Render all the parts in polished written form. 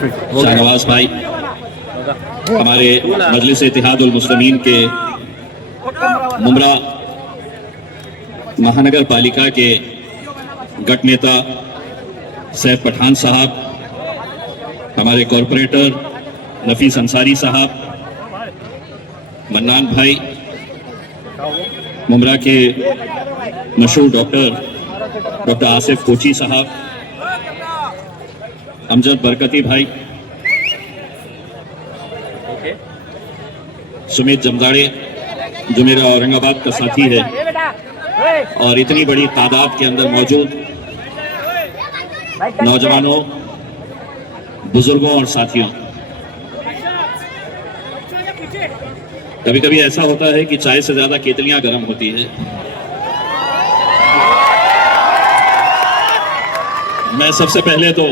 शाहनवाज भाई, हमारे मजलिस इत्तेहादुल मुस्लिमीन के मुमरा महानगर पालिका के गट नेता सैफ पठान साहब, हमारे कॉरपोरेटर नफीस अंसारी साहब, मन्नान भाई, मुमरा के मशहूर डॉक्टर आसिफ कोची साहब, अमजद बरकती भाई, सुमित जमदाड़े जो मेरा औरंगाबाद का साथी है, और इतनी बड़ी तादाद के अंदर मौजूद नौजवानों, बुजुर्गों और साथियों, कभी कभी ऐसा होता है कि चाय से ज्यादा केतलियां गर्म होती है। मैं सबसे पहले तो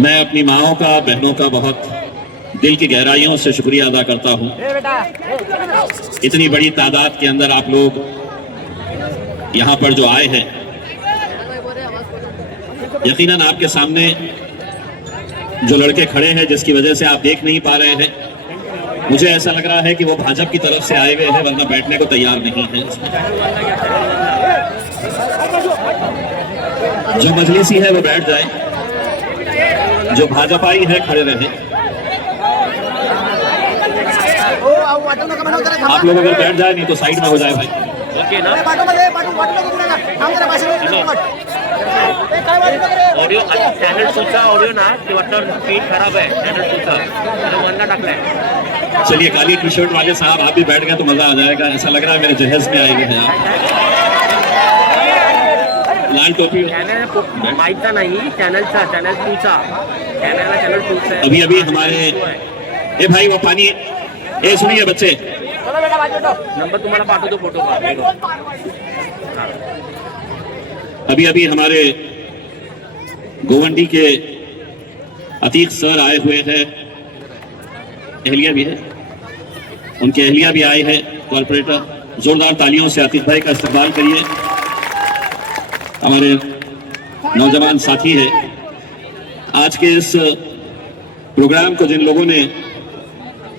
मैं अपनी माँओं का, बहनों का बहुत दिल की गहराइयों से शुक्रिया अदा करता हूं। इतनी बड़ी तादाद के अंदर आप लोग यहां पर जो आए हैं, यकीनन आपके सामने जो लड़के खड़े हैं जिसकी वजह से आप देख नहीं पा रहे हैं, मुझे ऐसा लग रहा है कि वो भाजपा की तरफ से आए हुए हैं, वरना बैठने को तैयार नहीं है। जो मजलिसी है वो बैठ जाए, जो भाजपाई है खड़े रहे। आप लोग अगर बैठ जाए, नहीं तो साइड में हो जाए भाई। ऑडिओ चॅनल तुमचा ऑडिओ ना स्पीड खराब है, चॅनल तुमचा बंद टाकलाय। चलिए, काली टी शर्ट वाले साहब आप भी बैठ गए तो मजा आ जाएगा। ऐसा लग रहा है मेरे जहेज में आए हुए हैं आप। लाल टोपी माहिती नाही, चॅनल टूचा अभी अभी हमारे ए भाई वो पानी, ए सुनिए बच्चे, नंबर तुम्हाला पाठवतो फोटो का। अभी अभी हमारे गोवंडी के अतीक सर आए हुए हैं, एहलिया भी है, उनके एहलिया भी आए हैं, कॉर्पोरेटर। जोरदार तालियों से अतीक भाई का इस्तकबाल करिए। हमारे नौजवान साथी है। आज के इस प्रोग्राम को जिन लोगों ने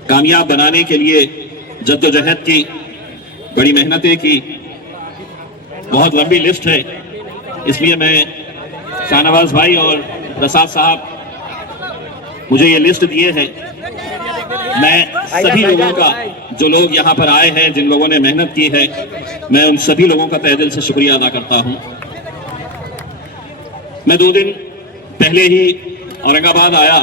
कामयाब बनाने के लिए जद्दोजहद की, बड़ी मेहनतें की, बहुत लंबी लिस्ट है, इसलिए मैं शाहनवाज भाई और प्रसाद साहब मुझे ये लिस्ट दिए हैं। मैं सभी लोगों का, जो लोग यहाँ पर आए हैं, जिन लोगों ने मेहनत की है, मैं उन सभी लोगों का तहे दिल से शुक्रिया अदा करता हूँ। मैं 2 दिन पहले ही औरंगाबाद आया।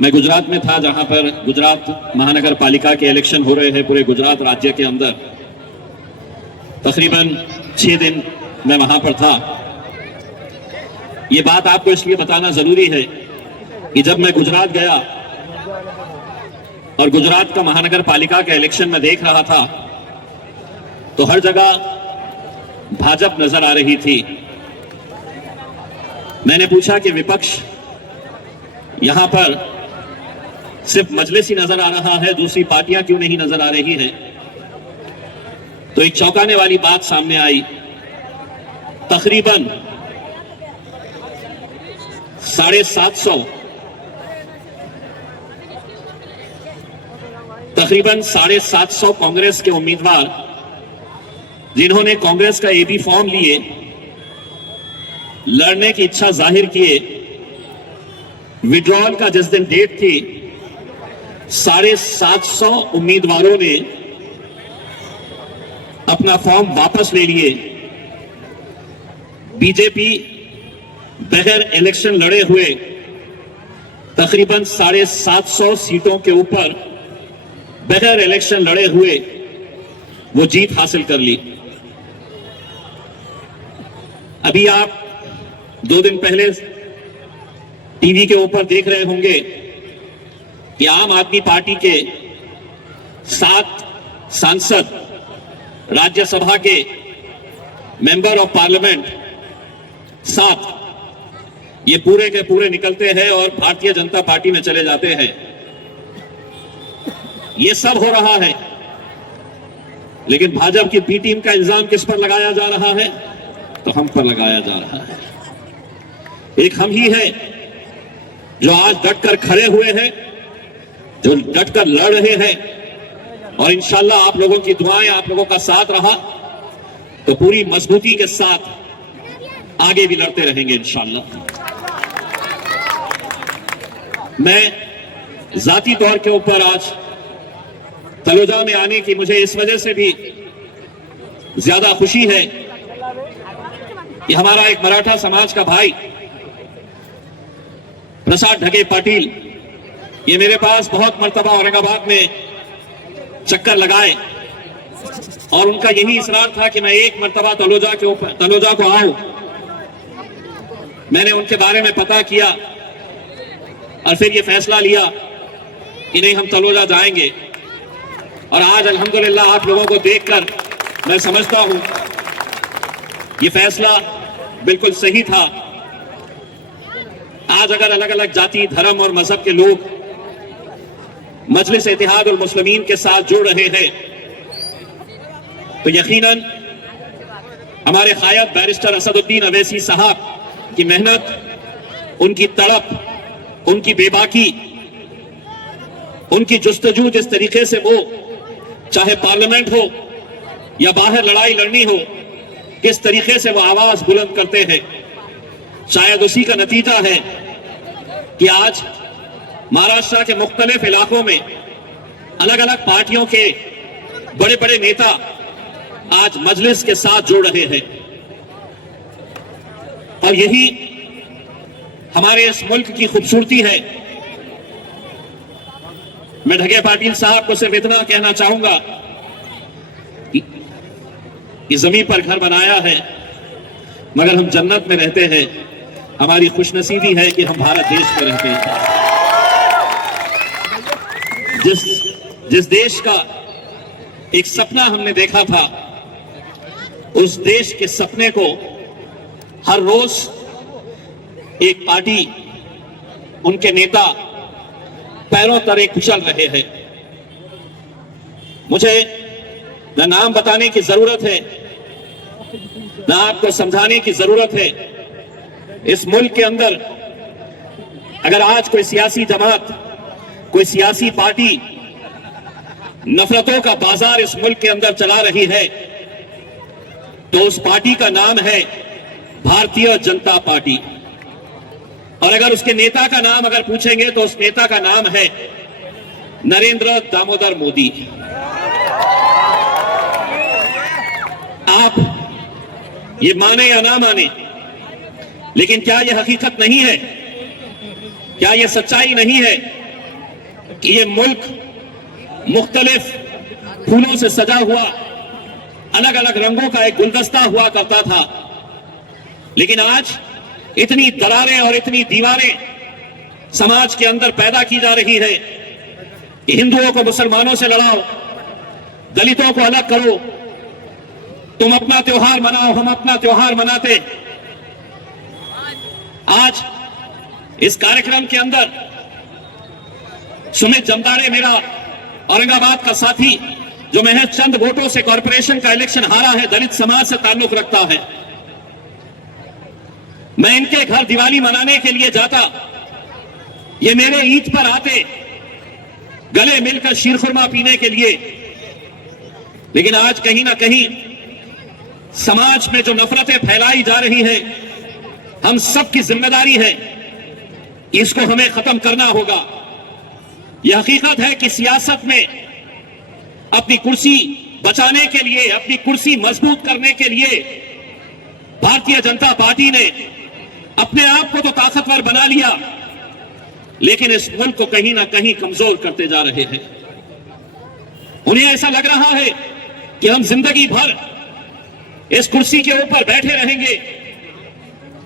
मैं गुजरात में था, जहां पर गुजरात महानगर पालिका के इलेक्शन हो रहे हैं पूरे गुजरात राज्य के अंदर। तकरीबन 6 दिन मैं वहां पर था। ये बात आपको इसलिए बताना जरूरी है कि जब मैं गुजरात गया और गुजरात का महानगर पालिका का इलेक्शन में देख रहा था, तो हर जगह भाजपा नजर आ रही थी। मैंने पूछा कि विपक्ष यहां पर सिर्फ मजलिस ही नजर आ रहा है, दूसरी पार्टियां क्यों नहीं नजर आ रही हैं? तो एक चौंकाने वाली बात सामने आई। तकरीबन 750 कांग्रेस के उम्मीदवार, जिन्होंने कांग्रेस का एबी फॉर्म लिए, लड़ने की इच्छा जाहिर किए, विड्रॉल का जिस दिन डेट थी, 750 उम्मीदवारों ने अपना फॉर्म वापस ले लिए। बीजेपी बगैर इलेक्शन लड़े हुए तकरीबन 750 सीटों के ऊपर बगैर इलेक्शन लड़े हुए वो जीत हासिल कर ली। अभी आप 2 दिन पहले टीवी के ऊपर देख रहे होंगे कि आम आदमी पार्टी के 7 सांसद, राज्यसभा के मेंबर ऑफ पार्लियामेंट 7, ये पूरे के पूरे निकलते हैं और भारतीय जनता पार्टी में चले जाते हैं। ये सब हो रहा है, लेकिन भाजपा की बी टीम का इल्जाम किस पर लगाया जा रहा है? तो हम पर लगाया जा रहा है। एक हम ही है जो आज डटकर खड़े हुए हैं, जो डटकर लड़ रहे हैं, और इंशाल्लाह आप लोगों की दुआएं, आप लोगों का साथ रहा तो पूरी मजबूती के साथ आगे भी लड़ते रहेंगे इंशाल्लाह। मैं जाती तौर के ऊपर आज तलोजा में आने की मुझे इस वजह से भी ज्यादा खुशी है कि हमारा एक मराठा समाज का भाई प्रसाद ढगे पाटिल, ये मेरे पास बहुत मर्तबा औरंगाबाद में चक्कर लगाए और उनका यही इसरार था कि मैं एक मर्तबा तलोजा को आऊं। मैंने उनके बारे में पता किया और फिर ये फैसला लिया कि नहीं, हम तलोजा जाएंगे। और आज अल्हम्दुलिल्लाह आप लोगों को देखकर मैं समझता हूं ये फैसला बिल्कुल सही था। आज अगर अलग अलग जाति, धर्म और मजहब के लोग मजलिस इत्तेहाद उल मुस्लिमीन के साथ जुड़ रहे हैं तो यकीनन हमारे कायद बैरिस्टर असदुद्दीन अवैसी साहब की मेहनत, उनकी तड़प, उनकी बेबाकी, उनकी जुस्तजू, जिस तरीके से वो चाहे पार्लियामेंट हो या बाहर लड़ाई लड़नी हो, किस तरीके से वो आवाज बुलंद करते हैं, शायद उसी का नतीजा है कि आज महाराष्ट्र के मुख्तलिफ इलाकों में अलग अलग पार्टियों के बड़े बड़े नेता आज मजलिस के साथ जुड़ रहे हैं। और यही हमारे इस मुल्क की खूबसूरती है। मैं ढगे पाटिल साहब को सिर्फ इतना कहना चाहूंगा कि जमीन पर घर बनाया है मगर हम जन्नत में रहते हैं। हमारी खुशनसीबी है कि हम भारत देश में रहते हैं। जिस देश का एक सपना हमने देखा था, उस देश के सपने को हर रोज एक पार्टी, उनके नेता पैरों तले कुचल रहे हैं। मुझे न नाम बताने की जरूरत है, न आपको समझाने की जरूरत है। इस मुल्क के अंदर अगर आज कोई सियासी जमात, कोई सियासी पार्टी नफरतों का बाजार इस मुल्क के अंदर चला रही है तो उस पार्टी का नाम है भारतीय जनता पार्टी। और अगर उसके नेता का नाम अगर पूछेंगे तो उस नेता का नाम है नरेंद्र दामोदर मोदी। आप ये माने या ना माने, लेकिन क्या यह हकीकत नहीं है, क्या यह सच्चाई नहीं है कि ये मुल्क मुख्तलिफ फूलों से सजा हुआ, अलग अलग रंगों का एक गुलदस्ता हुआ करता था, लेकिन आज इतनी दरारें और इतनी दीवारें समाज के अंदर पैदा की जा रही है कि हिंदुओं को मुसलमानों से लड़ाओ, दलितों को अलग करो, तुम अपना त्योहार मनाओ, हम अपना त्योहार मनाते। आज इस कार्यक्रम के अंदर सुमित जमदाड़े, मेरा औरंगाबाद का साथी, जो महज चंद वोटों से कॉरपोरेशन का इलेक्शन हारा है, दलित समाज से ताल्लुक रखता है, मैं इनके घर दिवाली मनाने के लिए जाता, ये मेरे ईद पर आते गले मिलकर शीरखुरमा पीने के लिए। लेकिन आज कहीं ना कहीं समाज में जो नफरतें फैलाई जा रही है, हम सबकी जिम्मेदारी है, इसको हमें खत्म करना होगा। यह हकीकत है कि सियासत में अपनी कुर्सी बचाने के लिए, अपनी कुर्सी मजबूत करने के लिए भारतीय जनता पार्टी ने अपने आप को तो ताकतवर बना लिया, लेकिन इस मुल्क को कहीं ना कहीं कमजोर करते जा रहे हैं। उन्हें ऐसा लग रहा है कि हम जिंदगी भर इस कुर्सी के ऊपर बैठे रहेंगे,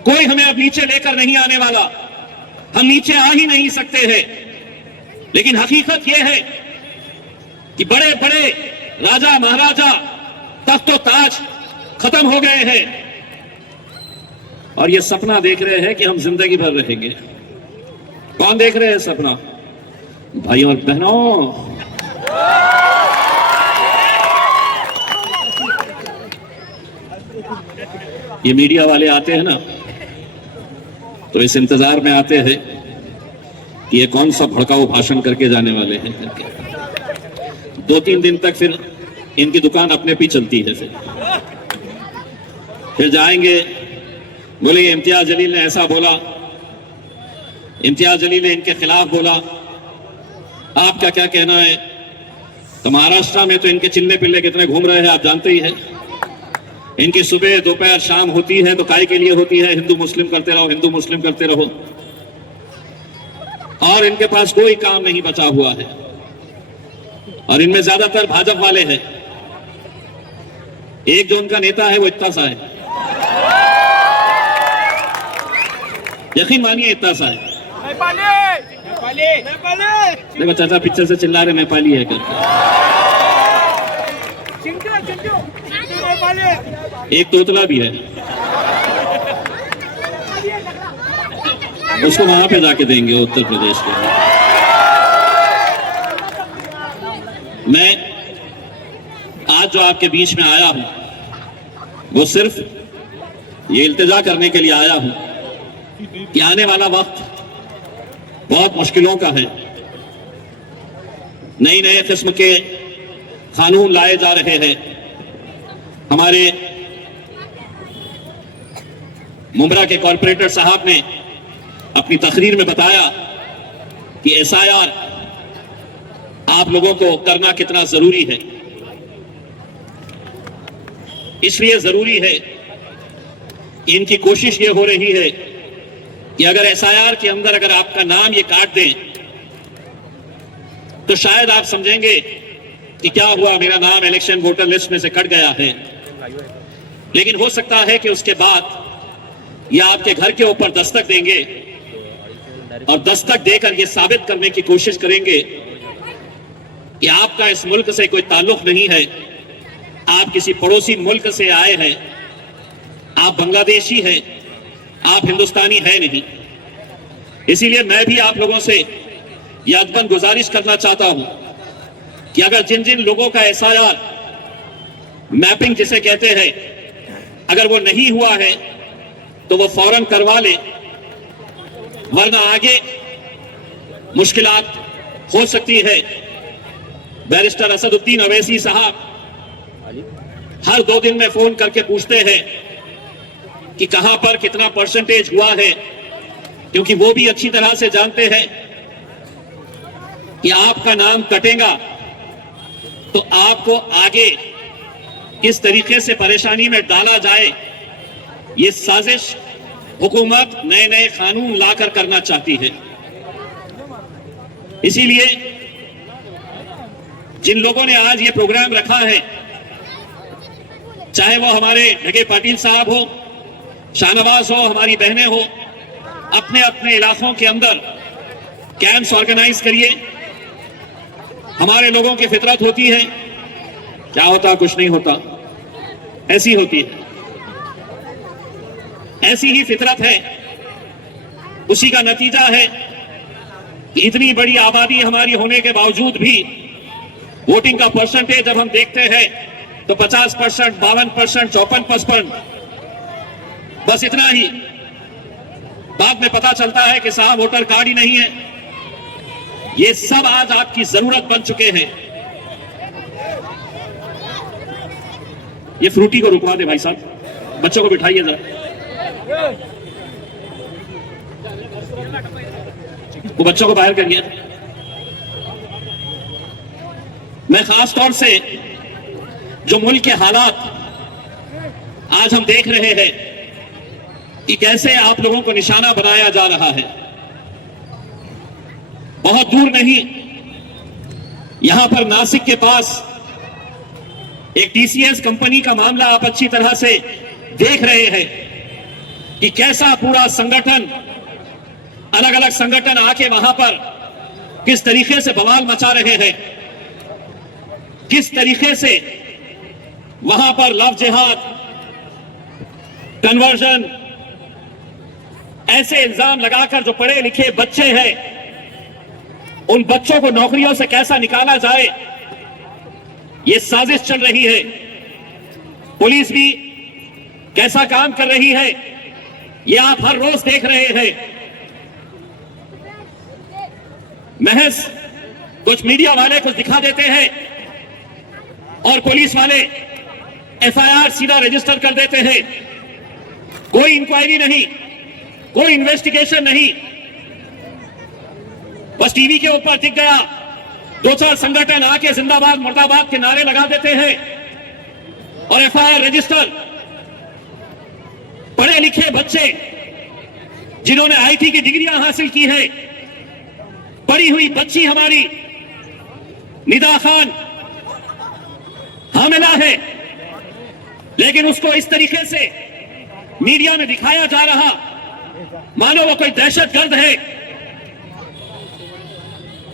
कोई हमें अब नीचे लेकर नहीं आने वाला, हम नीचे आ ही नहीं सकते हैं। लेकिन हकीकत यह है कि बड़े बड़े राजा महाराजा, तख्तो ताज खत्म हो गए हैं और ये सपना देख रहे हैं कि हम जिंदगी भर रहेंगे। कौन देख रहे हैं सपना? भाइयों और बहनों, ये मीडिया वाले आते हैं ना, तो इस इंतजार में आते हैं कि ये कौन सा भड़काऊ भाषण करके जाने वाले हैं करके। 2-3 दिन तक फिर इनकी दुकान अपने पे चलती है। फिर जाएंगे, बोले इम्तियाज जलील ने ऐसा बोला, इम्तियाज जलील ने इनके खिलाफ बोला, आपका क्या कहना है? तो महाराष्ट्र में तो इनके चिल्ले पिल्ले कितने घूम रहे हैं आप जानते ही हैं। इनकी सुबह दोपहर शाम होती है तो काय के लिए होती है? हिंदू मुस्लिम करते रहो, हिंदू मुस्लिम करते रहो, और इनके पास कोई काम नहीं बचा हुआ है। और इनमें ज्यादातर भाजपा वाले हैं। एक जो उनका नेता है वो इतना सा है, यकीन मानिए इतना सा है। देखो चाचा पीछे से चिल्ला रहे नेपाली है करके। एक तोतला भी है, उसको वहां पे जाके देंगे उत्तर प्रदेश के। मैं आज जो आपके बीच में आया हूं वो सिर्फ ये इल्तिजा करने के लिए आया हूं कि आने वाला वक्त बहुत मुश्किलों का है। नई नए किस्म के कानून लाए जा रहे हैं। हमारे मुंब्रा के कॉर्पोरेटर साहब ने अपनी तकरीर में बताया कि SIR आप लोगों को करना कितना जरूरी है। इसलिए जरूरी है, इनकी कोशिश ये हो रही है कि अगर SIR के अंदर अगर आपका नाम ये काट दें तो शायद आप समझेंगे कि क्या हुआ, मेरा नाम इलेक्शन वोटर लिस्ट में से कट गया है। लेकिन हो सकता है कि उसके बाद ये आपके घर के ऊपर दस्तक देंगे और दस्तक देकर ये साबित करने की कोशिश करेंगे कि आपका इस मुल्क से कोई ताल्लुक नहीं है, आप किसी पड़ोसी मुल्क से आए हैं, आप बांग्लादेशी हैं, आप हिंदुस्तानी है नहीं। इसीलिए मैं भी आप लोगों से यह अदबन गुजारिश करना चाहता हूं कि अगर जिन जिन लोगों का SIR मैपिंग जिसे कहते हैं अगर वो नहीं हुआ है तो वो फौरन करवा ले, वरना आगे मुश्किलात हो सकती है। बैरिस्टर असदुद्दीन अवैसी साहब हर 2 दिन में फोन करके पूछते हैं कि कहां पर कितना परसेंटेज हुआ है, क्योंकि वो भी अच्छी तरह से जानते हैं कि आपका नाम कटेगा तो आपको आगे किस तरीके से परेशानी में डाला जाए, ये साजिश हुकूमत नए नए कानून लाकर करना चाहती है। इसीलिए जिन लोगों ने आज ये प्रोग्राम रखा है, चाहे वो हमारे ढगे पाटिल साहब हो, शाहनवाज हो, हमारी बहनें हो, अपने अपने इलाकों के अंदर कैंप्स ऑर्गेनाइज करिए। हमारे लोगों की फितरत होती है, क्या होता कुछ नहीं होता, ऐसी होती है, ऐसी ही फितरत है। उसी का नतीजा है कि इतनी बड़ी आबादी हमारी होने के बावजूद भी वोटिंग का परसेंटेज जब हम देखते हैं तो 50%, 52%, 54%, बस इतना ही। बाद में पता चलता है कि साहब वोटर कार्ड ही नहीं है। ये सब आज आपकी जरूरत बन चुके हैं। ये फ्रूटी को रुकवा दे भाई साहब, बच्चों को बिठाइए जरा, वो बच्चों को बाहर करिए। मैं खास तौर से जो मुल्क के हालात आज हम देख रहे हैं कि कैसे आप लोगों को निशाना बनाया जा रहा है, बहुत दूर नहीं, यहां पर नासिक के पास एक TCS कंपनी का मामला आप अच्छी तरह से देख रहे हैं कि कैसा पूरा संगठन, अलग अलग संगठन आके वहां पर किस तरीके से बवाल मचा रहे हैं, किस तरीके से वहां पर लव जिहाद, कन्वर्जन, ऐसे इल्जाम लगाकर जो पढ़े लिखे बच्चे हैं उन बच्चों को नौकरियों से कैसा निकाला जाए, ये साजिश चल रही है। पुलिस भी कैसा काम कर रही है, ये आप हर रोज देख रहे हैं। महज कुछ मीडिया वाले कुछ दिखा देते हैं और पुलिस वाले एफआईआर सीधा रजिस्टर कर देते हैं। कोई इंक्वायरी नहीं, कोई इन्वेस्टिगेशन नहीं, बस टीवी के ऊपर दिख गया, दो चार संगठन आके जिंदाबाद मुर्दाबाद के नारे लगा देते हैं और एफआईआर रजिस्टर। पढ़े लिखे बच्चे जिन्होंने आईटी की डिग्रियां हासिल की है, पढ़ी हुई बच्ची हमारी निदा खान हामिला है, लेकिन उसको इस तरीके से मीडिया में दिखाया जा रहा मानो वो कोई दहशतगर्द है।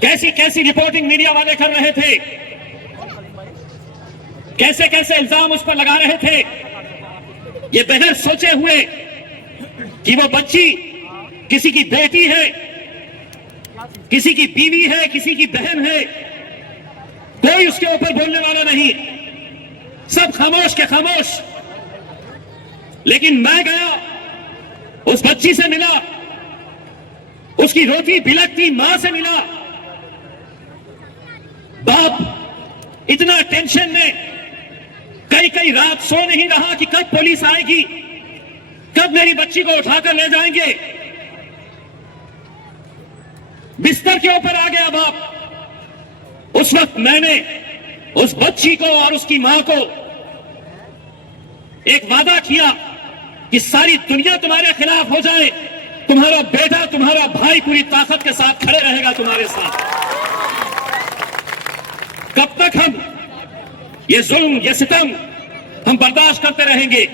कैसी कैसी रिपोर्टिंग मीडिया वाले कर रहे थे, कैसे कैसे इल्जाम उस पर लगा रहे थे, ये बगैर सोचे हुए कि वो बच्ची किसी की बेटी है, किसी की बीवी है, किसी की बहन है। कोई उसके ऊपर बोलने वाला नहीं, सब खामोश के खामोश। लेकिन मैं गया, उस बच्ची से मिला, उसकी रोती बिलखती मां से मिला। बाप इतना टेंशन में कई कई रात सो नहीं रहा कि कब पुलिस आएगी, कब मेरी बच्ची को उठाकर ले जाएंगे। बिस्तर के ऊपर आ गया बाप। उस वक्त मैंने उस बच्ची को और उसकी मां को एक वादा किया कि सारी दुनिया तुम्हारे खिलाफ हो जाए, तुम्हारा बेटा, तुम्हारा भाई पूरी ताकत के साथ खड़े रहेगा तुम्हारे साथ। कब तक हम ये जुल्म, ये सितम हम बर्दाश्त करते रहेंगे?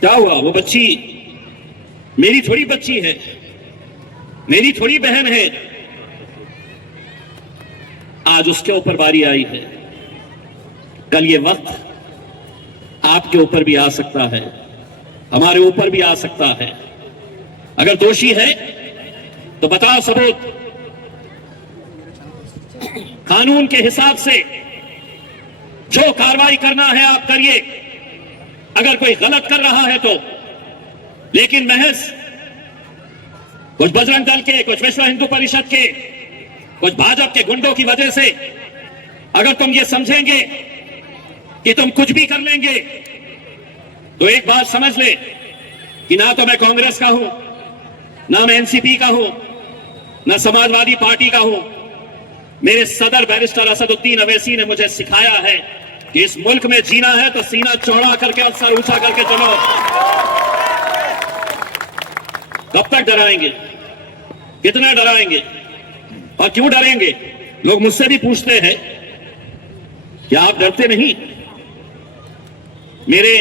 क्या हुआ? वो बच्ची मेरी थोड़ी बच्ची है, मेरी थोड़ी बहन है। आज उसके ऊपर बारी आई है, कल ये वक्त आपके ऊपर भी आ सकता है, हमारे ऊपर भी आ सकता है। अगर दोषी है तो बताओ सबूत, कानून के हिसाब से जो कार्रवाई करना है आप करिए, अगर कोई गलत कर रहा है तो। लेकिन महज कुछ बजरंग दल के, कुछ विश्व हिंदू परिषद के, कुछ भाजपा के गुंडों की वजह से अगर तुम ये समझेंगे कि तुम कुछ भी कर लेंगे, तो एक बात समझ ले कि ना तो मैं कांग्रेस का हूं, ना मैं एनसीपी का हूं, ना समाजवादी पार्टी का हूं। मेरे सदर बैरिस्टर असदुद्दीन अवैसी ने मुझे सिखाया है कि इस मुल्क में जीना है तो सीना चौड़ा करके और सर ऊंचा करके चलो। कब तक डराएंगे? कितना डराएंगे? और क्यों डरेंगे? लोग मुझसे भी पूछते हैं क्या आप डरते नहीं? मेरे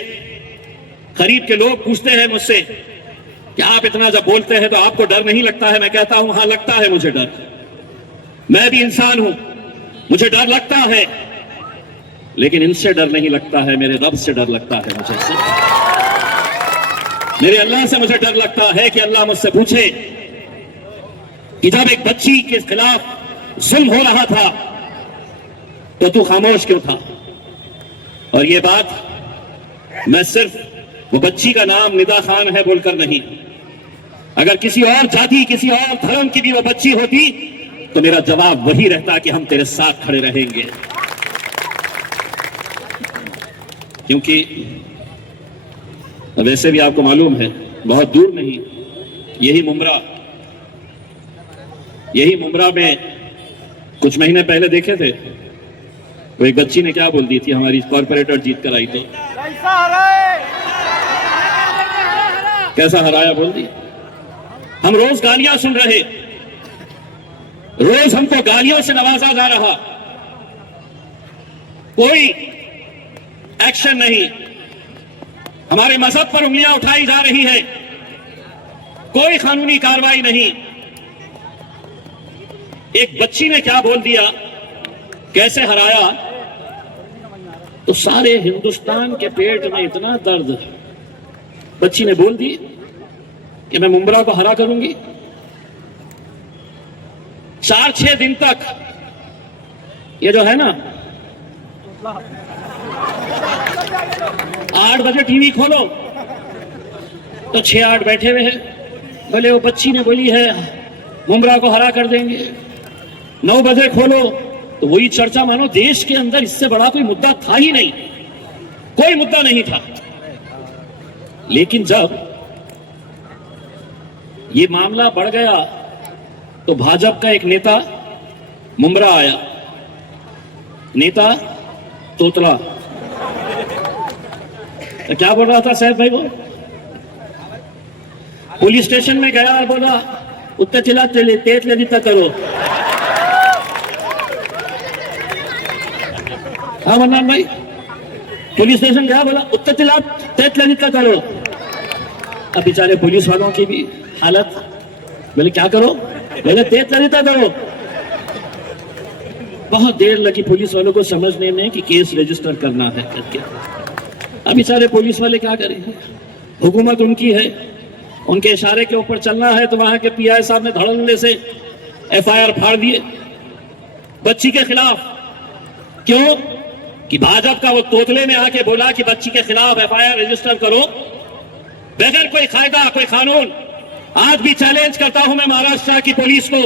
करीब के लोग पूछते हैं मुझसे कि आप इतना जब बोलते हैं तो आपको डर नहीं लगता है? मैं कहता हूं हां, लगता है मुझे डर। मैं भी इंसान हूं, मुझे डर लगता है, लेकिन इनसे डर नहीं लगता है, मेरे रब से डर लगता है मुझे। मेरे अल्लाह से मुझे डर लगता है कि अल्लाह मुझसे पूछे कि जब एक बच्ची के खिलाफ जुल्म हो रहा था तो तू खामोश क्यों था? और ये बात मैं सिर्फ वो बच्ची का नाम निदा खान है बोलकर नहीं, अगर किसी और जाति, किसी और धर्म की भी वो बच्ची होती तो मेरा जवाब वही रहता कि हम तेरे साथ खड़े रहेंगे। क्योंकि वैसे भी आपको मालूम है, बहुत दूर नहीं, यही मुमरा में कुछ महीने पहले देखे थे, वो एक बच्ची ने क्या बोल दी थी, हमारी कॉर्पोरेटर जीत कर आई तो कैसा हराया बोल दी। हम रोज गालियां सुन रहे, रोज हमको गालियों से नवाजा जा रहा, कोई एक्शन नहीं। हमारे मजहब पर उंगलियां उठाई जा रही है, कोई कानूनी कार्रवाई नहीं। एक बच्ची ने क्या बोल दिया, कैसे हराया, तो सारे हिंदुस्तान के पेट में इतना दर्द। बच्ची ने बोल दी कि मैं मुमरा को हरा करूंगी। 4-6 दिन तक ये जो है ना, 8 बजे टीवी खोलो तो 6-8 बैठे हुए हैं। भले वो बच्ची ने बोली है मुमरा को हरा कर देंगे, 9 बजे खोलो, तो वही चर्चा मानो देश के अंदर इससे बड़ा कोई मुद्दा था ही नहीं, कोई मुद्दा नहीं था। लेकिन जब ये मामला बढ़ गया तो भाजपा का एक नेता मुमरा आया, नेता तोतला, तो क्या बोल रहा था साहब भाई, वो पुलिस स्टेशन में गया और बोला उत्तर चिल्ला तेज ललिता करो। हाँ मन्नान भाई, पुलिस स्टेशन गया, बोला उत्तर चिल्ला तेज ललिता करो। अब बेचारे पुलिस वालों की भी हालत, बोले क्या करो, बोले तेज ललिता करो। बहुत देर लगी पुलिस वालों को समझने में कि केस रजिस्टर करना है करके। अब बेचारे पुलिस वाले क्या करेंगे, हुकूमत उनकी है, उनके इशारे के ऊपर चलना है। तो वहां के पीआई साहब ने धड़ल्ले से एफआईआर फाड़ दिए बच्ची के खिलाफ। क्यों कि भाजपा का वो तोतले ने आके बोला कि बच्ची के खिलाफ एफआईआर रजिस्टर करो बगैर कोई कायदा कोई कानून। आज भी चैलेंज करता हूं मैं महाराष्ट्र की पुलिस को,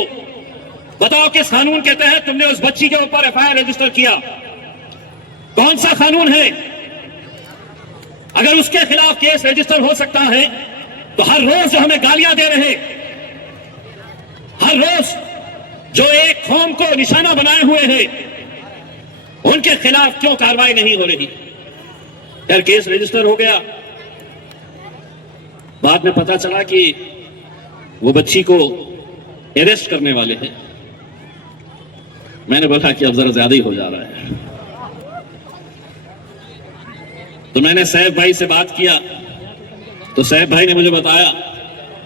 बताओ किस कानून के तहत तुमने उस बच्ची के ऊपर एफआईआर रजिस्टर किया, कौन सा कानून है? अगर उसके खिलाफ केस रजिस्टर हो सकता है तो हर रोज जो हमें गालियां दे रहे, हर रोज जो एक कौम को निशाना बनाए हुए हैं, उनके खिलाफ क्यों कार्रवाई नहीं हो रही? यार केस रजिस्टर हो गया, बाद में पता चला कि वो बच्ची को अरेस्ट करने वाले हैं। मैंने बोला कि अब जरा ज्यादा ही हो जा रहा है, तो मैंने सैफ भाई से बात किया। तो सैफ भाई ने मुझे बताया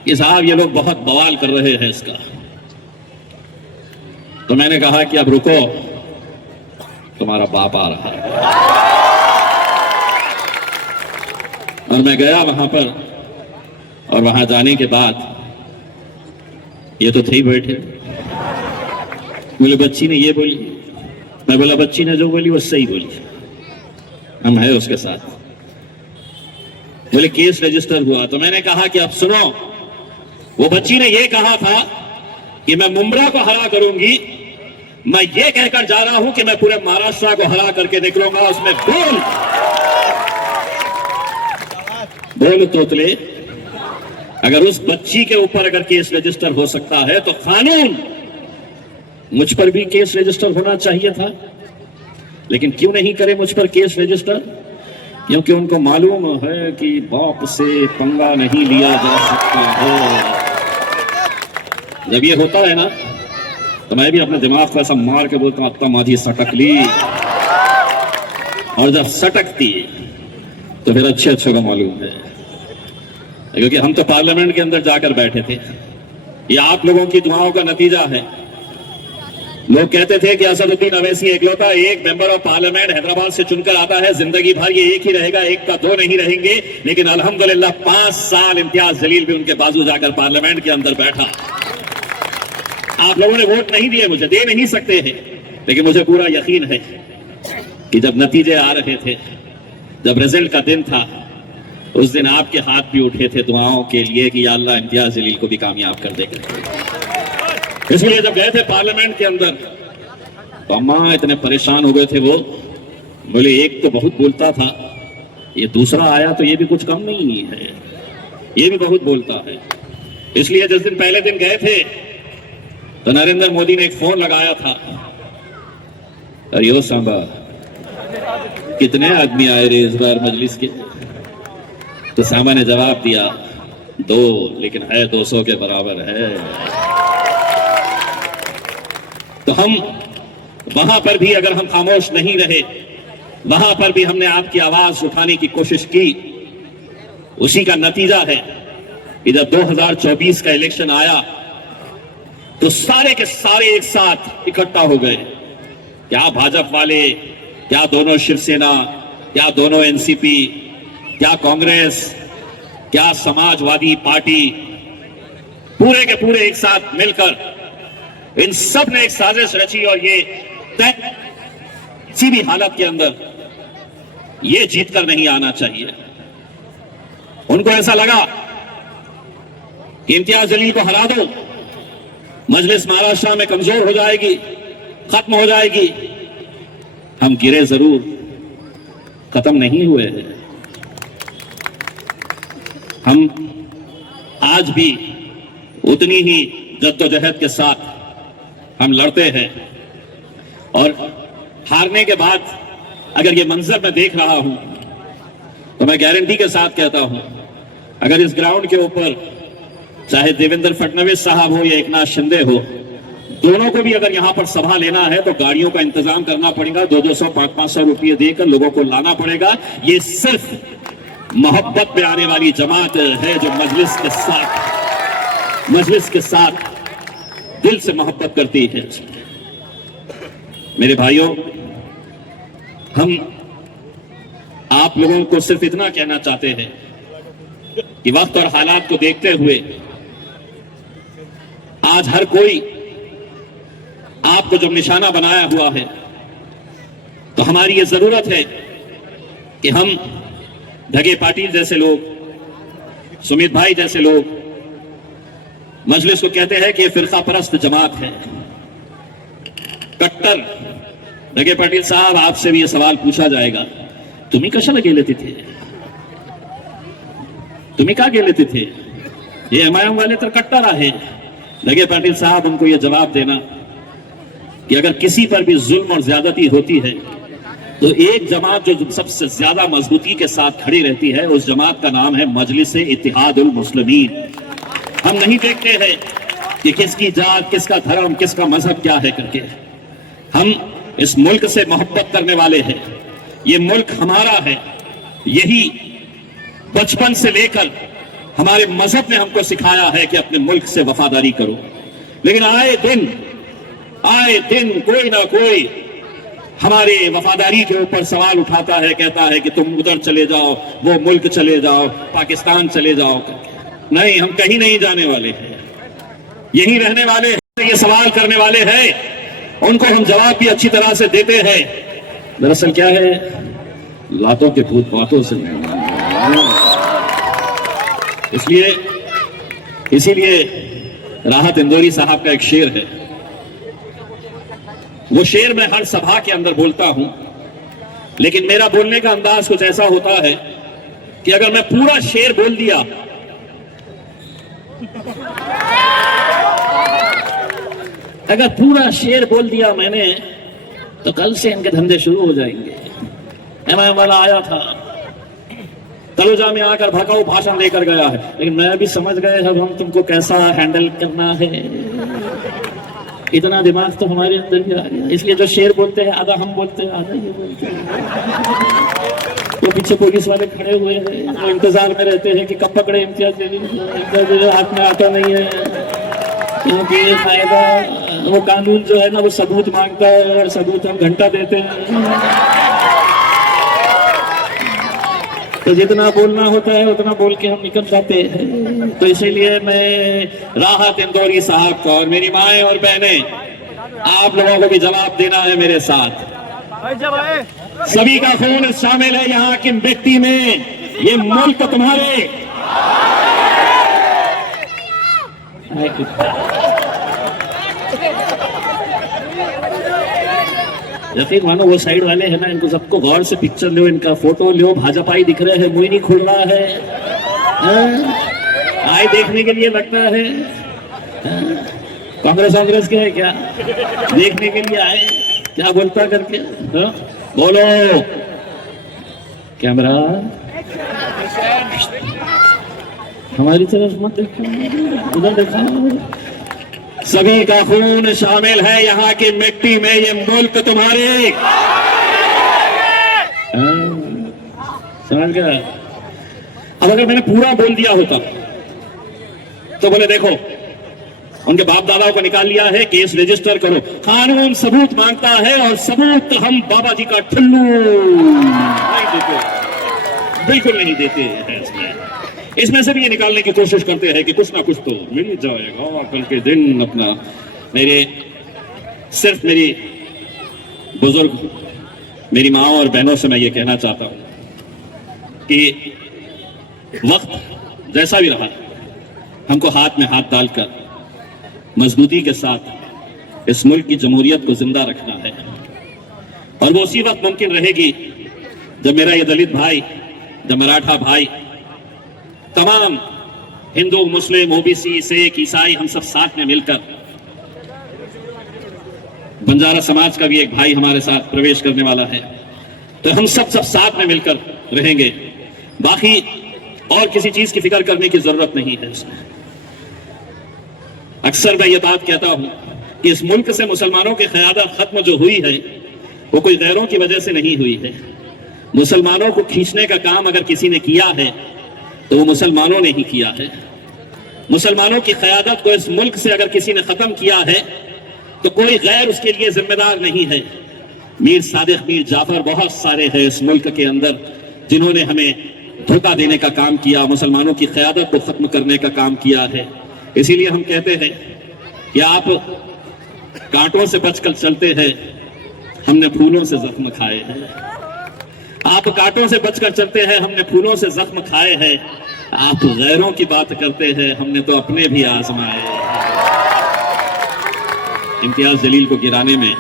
कि साहब ये लोग बहुत बवाल कर रहे हैं इसका। तो मैंने कहा कि अब रुको, तुम्हारा बाप आ रहा है। और मैं गया वहां पर, और वहां जाने के बाद ये तो थे ही बैठे, बोले बच्ची ने ये बोली। मैं बोला बच्ची ने जो बोली वो सही बोली, हम है उसके साथ। बोले केस रजिस्टर हुआ। तो मैंने कहा कि अब सुनो, वो बच्ची ने ये कहा था कि मैं मुमरा को हरा करूंगी, मैं ये कहकर जा रहा हूं कि मैं पूरे महाराष्ट्र को हरा करके निकलूंगा। उसमें बोल तोतले, अगर उस बच्ची के ऊपर अगर केस रजिस्टर हो सकता है तो कानून मुझ पर भी केस रजिस्टर होना चाहिए था। लेकिन क्यों नहीं करे मुझ पर केस रजिस्टर? क्योंकि उनको मालूम है कि बाप से पंगा नहीं लिया जा सकता है। जब ये होता है ना तो मैं भी अपने दिमाग को ऐसा मार के बोलता हूं अब तो माझी सटक ली, और जब सटकती तो फिर अच्छे अच्छे को मालूम है, क्योंकि हम तो पार्लियामेंट के अंदर जाकर बैठे थे। ये आप लोगों की दुआओं का नतीजा है। लोग कहते थे कि असदुद्दीन अवैसी एकलौता एक मेंबर ऑफ पार्लियामेंट हैदराबाद से चुनकर आता है, जिंदगी भर ये एक ही रहेगा, एक का दो नहीं रहेंगे। लेकिन अल्हम्दुलिल्लाह 5 साल इम्तियाज जलील भी उनके बाजू जाकर पार्लियामेंट के अंदर बैठा। आप लोगों ने वोट नहीं दिए, मुझे दे नहीं सकते हैं, लेकिन मुझे पूरा यकीन है कि जब नतीजे आ रहे थे, जब रिजल्ट का दिन था, उस दिन आपके हाथ भी उठे थे दुआओं के लिए कि या अल्लाह इम्तियाज जलील को भी कामयाब कर देगा। इसलिए जब गए थे पार्लियामेंट के अंदर तो अम्मा इतने परेशान हो गए थे। वो बोले एक तो बहुत बोलता था, ये दूसरा आया तो ये भी कुछ कम नहीं है, ये भी बहुत बोलता है। इसलिए जिस दिन पहले दिन गए थे तो नरेंद्र मोदी ने एक फोन लगाया था, अरे सांबा कितने आदमी आए रे इस बार मजलिस के? तो सांबा ने जवाब दिया 2, लेकिन है 200 के बराबर है। तो हम वहां पर भी अगर हम खामोश नहीं रहे, वहां पर भी हमने आपकी आवाज उठाने की कोशिश की, उसी का नतीजा है कि जब 2024 का इलेक्शन आया तो सारे के सारे एक साथ इकट्ठा हो गए। क्या भाजपा वाले, क्या दोनों शिवसेना, क्या दोनों एनसीपी, क्या कांग्रेस, क्या समाजवादी पार्टी, पूरे के पूरे एक साथ मिलकर इन सब ने एक साजिश रची और ये तय किसी भी हालत के अंदर ये जीत कर नहीं आना चाहिए। उनको ऐसा लगा कि इम्तियाज जलील को हरा दो मजलिस महाराष्ट्र में कमजोर हो जाएगी, खत्म हो जाएगी। हम गिरे जरूर, खत्म नहीं हुए हैं। हम आज भी उतनी ही जद्दोजहद के साथ हम लड़ते हैं। और हारने के बाद अगर ये मंजर मैं देख रहा हूं तो मैं गारंटी के साथ कहता हूं, अगर इस ग्राउंड के ऊपर चाहे देवेंद्र फडणवीस साहब हो या एकनाथ शिंदे हो, दोनों को भी अगर यहां पर सभा लेना है तो गाड़ियों का इंतजाम करना पड़ेगा, 200-200, 500 रुपये देकर लोगों को लाना पड़ेगा। ये सिर्फ मोहब्बत में आने वाली जमात है जो मजलिस के साथ दिल से मोहब्बत करती है। मेरे भाइयों, हम आप लोगों को सिर्फ इतना कहना चाहते हैं कि वक्त और हालात को देखते हुए आज हर कोई आपको जब निशाना बनाया हुआ है तो हमारी ये जरूरत है कि हम धगे पाटिल जैसे लोग, सुमित भाई जैसे लोग, मजलिस को कहते हैं कि ये फिरका परस्त जमात है, कट्टर। धगे पाटिल साहब, आपसे भी ये सवाल पूछा जाएगा, तुम्ही कशाला गेले तिथे? तुम्ही का गेले तिथे? ये एमआईएम वाले तो कट्टर आहे। धगे पाटिल साहब, उनको ये जवाब देना कि अगर किसी पर भी जुल्म और ज्यादती होती है तो एक जमात जो सबसे ज्यादा मजबूती के साथ खड़ी रहती है, उस जमात का नाम है मजलिस इत्तेहादुल मुस्लिमीन। हम नहीं देखते हैं कि किसकी जात, किसका धर्म, किसका मजहब क्या है करके। हम इस मुल्क से मोहब्बत करने वाले हैं। ये मुल्क हमारा है। यही बचपन से लेकर हमारे मजहब ने हमको सिखाया है कि अपने मुल्क से वफादारी करो। लेकिन आए दिन कोई ना कोई हमारे वफादारी के ऊपर सवाल उठाता है, कहता है कि तुम उधर चले जाओ, वो मुल्क चले जाओ, पाकिस्तान चले जाओ। नहीं, हम कहीं नहीं जाने वाले हैं, यहीं रहने वाले हैं। ये सवाल करने वाले हैं, उनको हम जवाब भी अच्छी तरह से देते हैं। दरअसल क्या है, लातों के भूत बातों से इसीलिए राहत इंदौरी साहब का एक शेर है। वो शेर मैं हर सभा के अंदर बोलता हूं, लेकिन मेरा बोलने का अंदाज कुछ ऐसा होता है कि अगर मैं पूरा शेर बोल दिया मैंने, तो कल से इनके धंधे शुरू हो जाएंगे। एमआईएम वाला आया था, तलोजा में आकर भड़काऊ भाषण लेकर गया है, लेकिन मैं भी समझ गए अब हम तुमको कैसा हैंडल करना है। इतना दिमाग तो हमारे अंदर भी आ गया। इसलिए जो शेर बोलते हैं आधा हम बोलते हैं, आधा ये बोलते हैं। तो पीछे पुलिस वाले खड़े हुए हैं, वो इंतजार में रहते हैं कि कब पकड़े इम्तियाज जलील। हाथ में आता नहीं है, क्योंकि फायदा वो कानून जो है ना, वो सबूत मांगता है और सबूत हम घंटा देते हैं। तो जितना बोलना होता है उतना बोल के हम निकल जाते हैं। तो इसीलिए मैं राहत इंदौरी साहब को और मेरी माएं और बहनें, आप लोगों को भी जवाब देना है मेरे साथ। सभी का खून शामिल है यहाँ की मिट्टी में। ये मुल्क तुम्हारे। यकीन मानो वो साइड वाले हैं ना, इनको सबको गौर से पिक्चर लो, इनका फोटो लो। भाजपाई दिख रहे हैं, मुंह नहीं खुल रहा है। आए देखने के लिए लगता है कांग्रेस के है क्या, देखने के लिए आए क्या बोलता करके। बोलो कैमरा हमारी तरफ मत देखो, उधर देखा। सभी का खून शामिल है यहाँ की मिट्टी में। ये मुल्क तुम्हारे। समझ गया? अब अगर मैंने पूरा बोल दिया होता तो बोले देखो, उनके बाप दादाओं को निकाल लिया है, केस रजिस्टर करो। कानून सबूत मांगता है और सबूत हम बाबा जी का ठुल्लू नहीं देते, बिल्कुल नहीं देते हैं। इसमें से भी ये निकालने की कोशिश करते हैं कि कुछ ना कुछ तो मिल जाएगा कल के दिन अपना। सिर्फ मेरी बुजुर्ग, मेरी माँ और बहनों से मैं ये कहना चाहता हूं कि वक्त जैसा भी रहा, हमको हाथ में हाथ डालकर मजबूती के साथ इस मुल्क की जमहूरियत को जिंदा रखना है। और वो उसी वक्त मुमकिन रहेगी जब मेरा ये दलित भाई, जब मराठा भाई, तमाम हिंदू, मुस्लिम, ओबीसी, सिख, ईसाई, हम सब साथ में मिलकर, बंजारा समाज का भी एक भाई हमारे साथ प्रवेश करने वाला है, तो हम सब साथ में मिलकर रहेंगे। बाकी और किसी चीज की फिक्र करने की जरूरत नहीं है उसमें। अक्सर मैं ये बात कहता हूं कि इस मुल्क से मुसलमानों की क़यादत खत्म जो हुई है वो कोई गैरों की वजह से नहीं हुई है। मुसलमानों को खींचने का काम अगर किसी ने किया है तो वो मुसलमानों ने ही किया है। मुसलमानों की क़यादत को इस मुल्क से अगर किसी ने खत्म किया है तो कोई गैर उसके लिए जिम्मेदार नहीं है। मीर सादिक, मीर जाफर, बहुत सारे हैं इस मुल्क के अंदर जिन्होंने हमें धोखा देने का काम किया, मुसलमानों की क़यादत को खत्म करने का काम किया है। इसीलिए हम कहते हैं कि आप कांटों से बचकर चलते हैं, हमने फूलों से जख्म खाए हैं। आप कांटों से बचकर चलते हैं, हमने फूलों से जख्म खाए हैं। आप गैरों की बात करते हैं, हमने तो अपने भी आजमाए। इम्तियाज जलील को गिराने में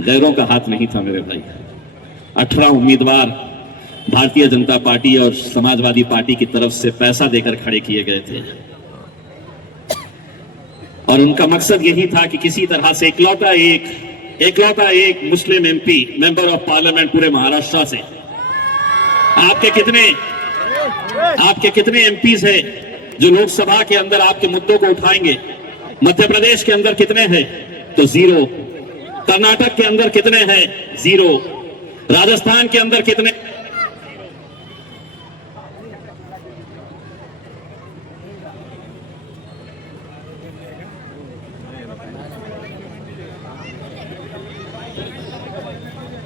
गैरों का हाथ नहीं था मेरे भाई। 18 उम्मीदवार भारतीय जनता पार्टी और समाजवादी पार्टी की तरफ से पैसा देकर खड़े किए गए थे और उनका मकसद यही था कि किसी तरह से इकलौता एक मुस्लिम एमपी, मेंबर ऑफ पार्लियामेंट पूरे महाराष्ट्र से। आपके कितने एमपीज हैं जो लोकसभा के अंदर आपके मुद्दों को उठाएंगे? मध्य प्रदेश के अंदर कितने हैं? तो 0। कर्नाटक के अंदर कितने हैं? 0। राजस्थान के अंदर कितने?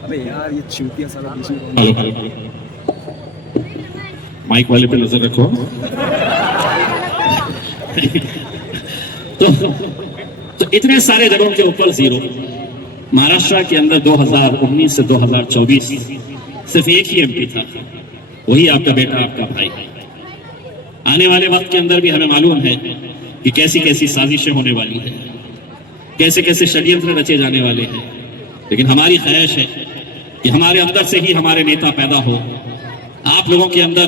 अबे यार ये चूतिया साला बीच में माइक वाले पे नजर रखो। तो इतने सारे जगहों के ऊपर 0। महाराष्ट्र के अंदर 2019 से 2024 सिर्फ एक ही एमपी था, वही आपका बेटा, आपका भाई। आने वाले वक्त के अंदर भी हमें मालूम है कि कैसी कैसी साजिशें होने वाली हैं, कैसे कैसे षड्यंत्र रचे जाने वाले हैं। लेकिन हमारी ख्वाहिश है कि हमारे अंदर से ही हमारे नेता पैदा हो। आप लोगों के अंदर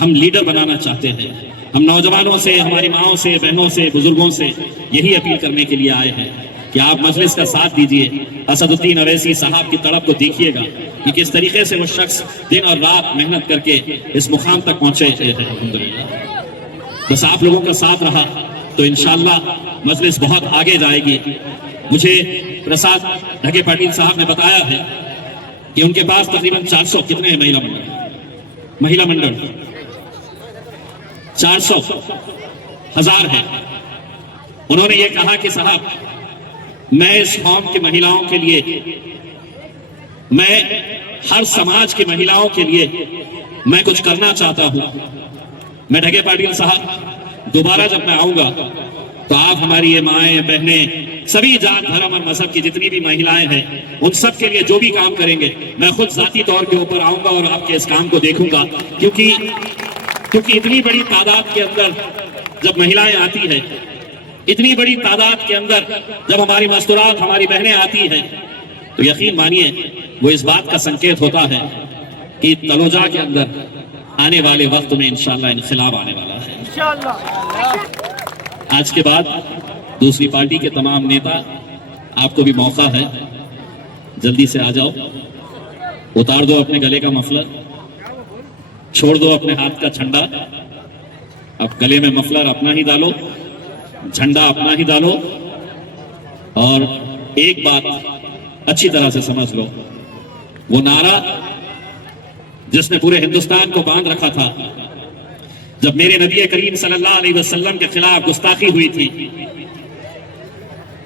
हम लीडर बनाना चाहते हैं। हम नौजवानों से, हमारी माओं से, बहनों से, बुजुर्गों से यही अपील करने के लिए आए हैं कि आप मजलिस का साथ दीजिए। असदुद्दीन अवैसी साहब की तड़प को देखिएगा कि किस तरीके से वो शख्स दिन और रात मेहनत करके इस मुकाम तक पहुंचे हैं। अल्हम्दुलिल्लाह, बस आप लोगों का साथ रहा तो इंशाअल्लाह मजलिस बहुत आगे जाएगी। मुझे प्रसाद ढगे पाटिल साहब ने बताया है कि उनके पास तकरीबन 400 कितने हैं महिला मंडल 400 1000 है। उन्होंने ये कहा कि साहब, मैं इस कौम की महिलाओं के लिए, मैं हर समाज की महिलाओं के लिए मैं कुछ करना चाहता हूं। मैं ढगे पाटिल साहब दोबारा जब मैं आऊंगा तो आप हमारी ये माएं, बहनें, सभी जात, धर्म और मजहब की जितनी भी महिलाएं हैं, उन सब के लिए जो भी काम करेंगे मैं खुद जाती तौर के ऊपर आऊंगा और आपके इस काम को देखूंगा। क्योंकि इतनी बड़ी तादाद के अंदर जब महिलाएं आती है, इतनी बड़ी तादाद के अंदर जब हमारी मस्तूरात, हमारी बहनें आती हैं, तो यकीन मानिए वो इस बात का संकेत होता है कि तलोजा के अंदर आने वाले वक्त में इंशाअल्लाह इनकलाब आने वाला है। आज के बाद दूसरी पार्टी के तमाम नेता, आपको भी मौका है, जल्दी से आ जाओ। उतार दो अपने गले का मफलर, छोड़ दो अपने हाथ का झंडा। अब गले में मफलर अपना ही डालो, झंडा अपना ही डालो। और एक बात अच्छी तरह से समझ लो, वो नारा जिसने पूरे हिंदुस्तान को बांध रखा था जब मेरे नबी करीम सल्लल्लाहु अलैहि वसल्लम के खिलाफ गुस्ताखी हुई थी,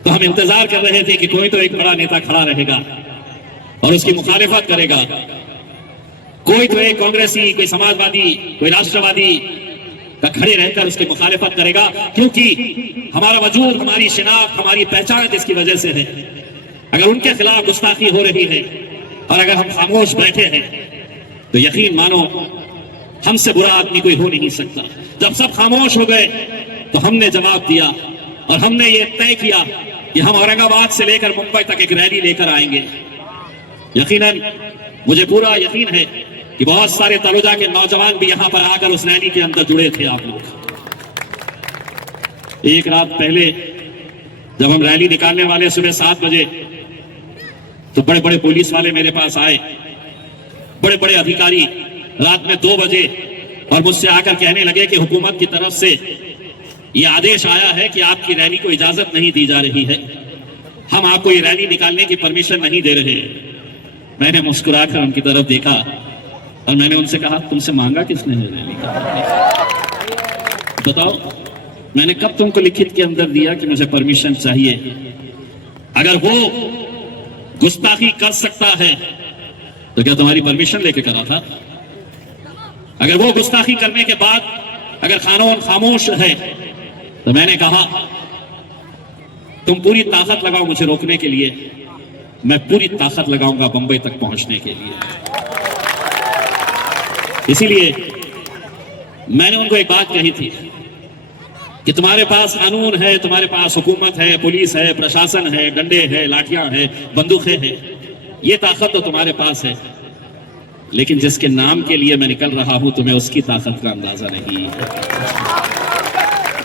तो हम इंतजार कर रहे थे कि कोई तो एक बड़ा नेता खड़ा रहेगा और उसकी मुखालिफत करेगा। कोई तो एक कांग्रेसी, कोई समाजवादी, कोई राष्ट्रवादी का खड़े रहकर उसकी मुखालिफत करेगा, क्योंकि हमारा वजूद, हमारी शिनाख्त, हमारी पहचान इसकी वजह से है। अगर उनके खिलाफ गुस्ताखी हो रही है और अगर हम खामोश बैठे हैं तो यकीन मानो हमसे बुरा आदमी कोई हो नहीं सकता। जब सब खामोश हो गए तो हमने जवाब दिया और हमने ये तय किया कि हम औरंगाबाद से लेकर मुंबई तक एक रैली लेकर आएंगे। यकीनन मुझे पूरा यकीन है कि बहुत सारे तलोजा के नौजवान भी यहां पर आकर उस रैली के अंदर जुड़े थे। आप लोग एक रात पहले जब हम रैली निकालने वाले सुबह 7 बजे, तो बड़े बड़े पुलिस वाले मेरे पास आए, बड़े बड़े अधिकारी रात में 2 बजे, और मुझसे आकर कहने लगे कि हुकूमत की तरफ से यह आदेश आया है कि आपकी रैली को इजाजत नहीं दी जा रही है, हम आपको ये रैली निकालने की परमिशन नहीं दे रहे। मैंने मुस्कुराकर उनकी तरफ देखा और मैंने उनसे कहा, तुमसे मांगा किसने है रैली का? बताओ, मैंने कब तुमको लिखित के अंदर दिया कि मुझे परमिशन चाहिए? अगर वो गुस्ताखी कर सकता है तो क्या तुम्हारी परमिशन लेके करा था? अगर वो गुस्ताखी करने के बाद अगर कानून खामोश है तो मैंने कहा, तुम पूरी ताकत लगाओ मुझे रोकने के लिए, मैं पूरी ताकत लगाऊंगा बंबई तक पहुंचने के लिए। इसीलिए मैंने उनको एक बात कही थी कि तुम्हारे पास कानून है, तुम्हारे पास हुकूमत है, पुलिस है, प्रशासन है, डंडे है, लाठियां है, बंदूकें हैं, ये ताकत तो तुम्हारे पास है, लेकिन जिसके नाम के लिए मैं निकल रहा हूं तुम्हें उसकी ताकत का अंदाजा नहीं है,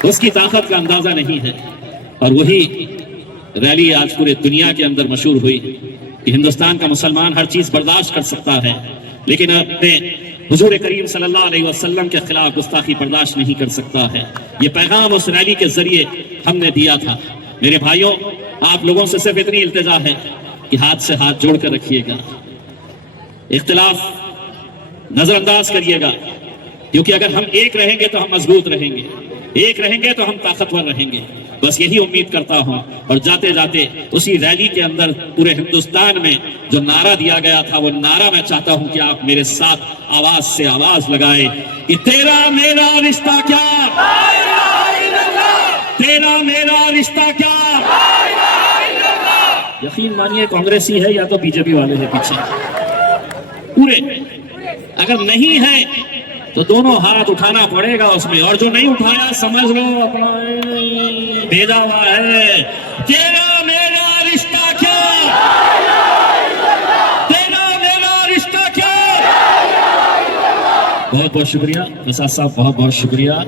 उसकी ताकत का अंदाजा नहीं है। और वही रैली आज पूरे दुनिया के अंदर मशहूर हुई कि हिंदुस्तान का मुसलमान हर चीज बर्दाश्त कर सकता है, लेकिन अपने हुजूर करीम सल्लल्लाहु अलैहि वसल्लम के खिलाफ गुस्ताखी बर्दाश्त नहीं कर सकता है। ये पैगाम उस रैली के जरिए हमने दिया था। मेरे भाइयों, आप लोगों से सिर्फ इतनी इल्तिजा है कि हाथ से हाथ जोड़कर रखिएगा, इख्तिलाफ नजरअंदाज करिएगा, क्योंकि अगर हम एक रहेंगे तो हम मजबूत रहेंगे, एक रहेंगे तो हम ताकतवर रहेंगे। बस यही उम्मीद करता हूं। और जाते जाते उसी रैली के अंदर पूरे हिंदुस्तान में जो नारा दिया गया था, वो नारा मैं चाहता हूं कि आप मेरे साथ आवाज से आवाज लगाए कि तेरा मेरा रिश्ता क्या, तेरा मेरा रिश्ता क्या। यकीन मानिए, कांग्रेसी है या तो बीजेपी वाले हैं पीछे पूरे, अगर नहीं है तो दोनों हाथ उठाना पड़ेगा उसमें, और जो नहीं उठाया समझ लो अपना भेजा हुआ है। तेरा मेरा रिश्ता क्या, तेरा मेरा रिश्ता क्या। बहुत बहुत शुक्रिया प्रसाद साहब, बहुत बहुत शुक्रिया।